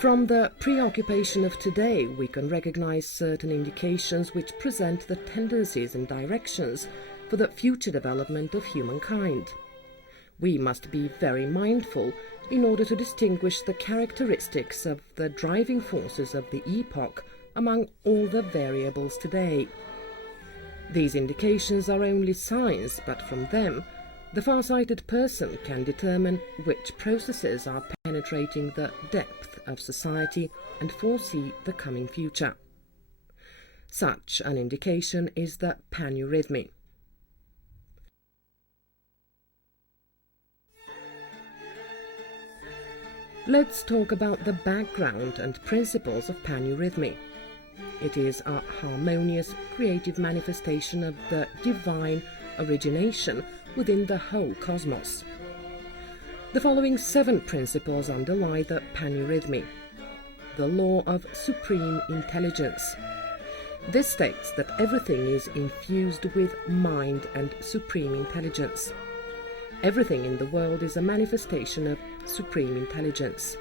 From the preoccupation of today, we can recognize certain indications which present the tendencies and directions for the future development of humankind. We must be very mindful in order to distinguish the characteristics of the driving forces of the epoch among all the variables today. These indications are only signs, but from them, the far-sighted person can determine which processes are penetrating the depth of society and foresee the coming future. Such an indication is the Paneurhythmy. Let's talk about the background and principles of Paneurhythmy. It is a harmonious, creative manifestation of the divine origination within the whole cosmos. The following 7 principles underlie the Paneurhythmy. The law of supreme intelligence. This states that everything is infused with mind and supreme intelligence. Everything in the world is a manifestation of supreme intelligence.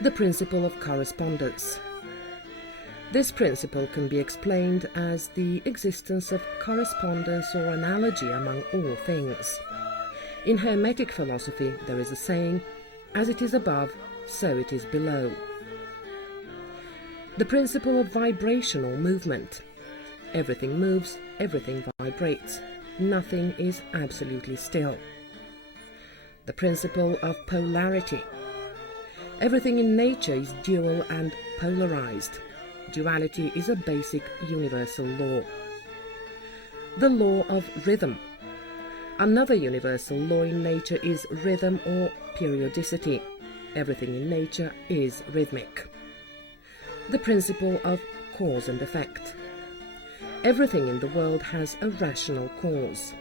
The principle of correspondence. This principle can be explained as the existence of correspondence or analogy among all things. In Hermetic philosophy, there is a saying, "As it is above, so it is below." The principle of vibration or movement. Everything moves, everything vibrates. Nothing is absolutely still. The principle of polarity. Everything in nature is dual and polarized. Duality is a basic universal law. The law of rhythm. Another universal law in nature is rhythm or periodicity. Everything in nature is rhythmic. The principle of cause and effect. Everything in the world has a rational cause.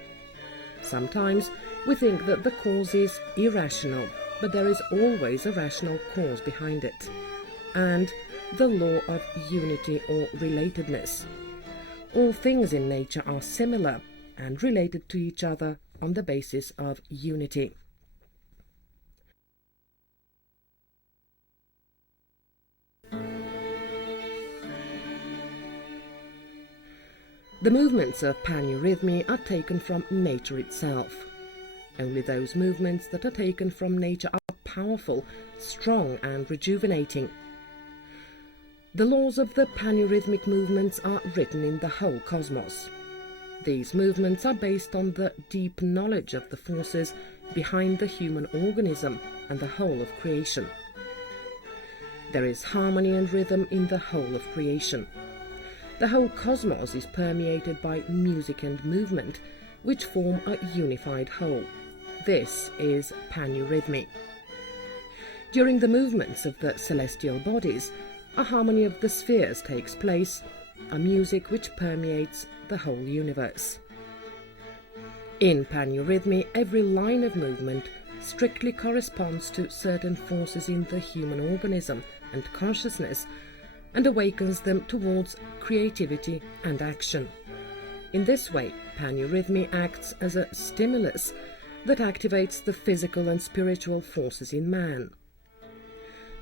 Sometimes we think that the cause is irrational, but there is always a rational cause behind it. And the law of unity or relatedness. All things in nature are similar and related to each other on the basis of unity. The movements of Paneurhythmy are taken from nature itself. Only those movements that are taken from nature are powerful, strong and rejuvenating. The laws of the paneurhythmic movements are written in the whole cosmos. These movements are based on the deep knowledge of the forces behind the human organism and the whole of creation. There is harmony and rhythm in the whole of creation. The whole cosmos is permeated by music and movement, which form a unified whole. This is Paneurhythmy. During the movements of the celestial bodies, a harmony of the spheres takes place, a music which permeates the whole universe. In Paneurhythmy, every line of movement strictly corresponds to certain forces in the human organism and consciousness and awakens them towards creativity and action. In this way, Paneurhythmy acts as a stimulus that activates the physical and spiritual forces in man.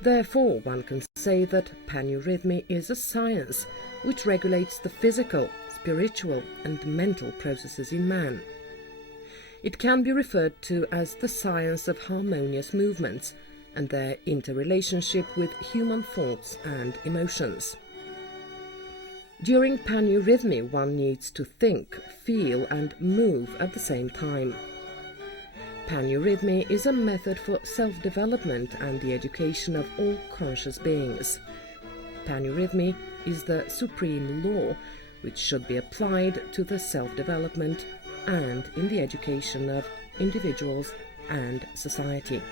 Therefore, one can say that Paneurhythmy is a science which regulates the physical, spiritual and mental processes in man. It can be referred to as the science of harmonious movements and their interrelationship with human thoughts and emotions. During Paneurhythmy, one needs to think, feel and move at the same time. Paneurhythmy is a method for self-development and the education of all conscious beings. Paneurhythmy is the supreme law which should be applied to the self-development and in the education of individuals and society.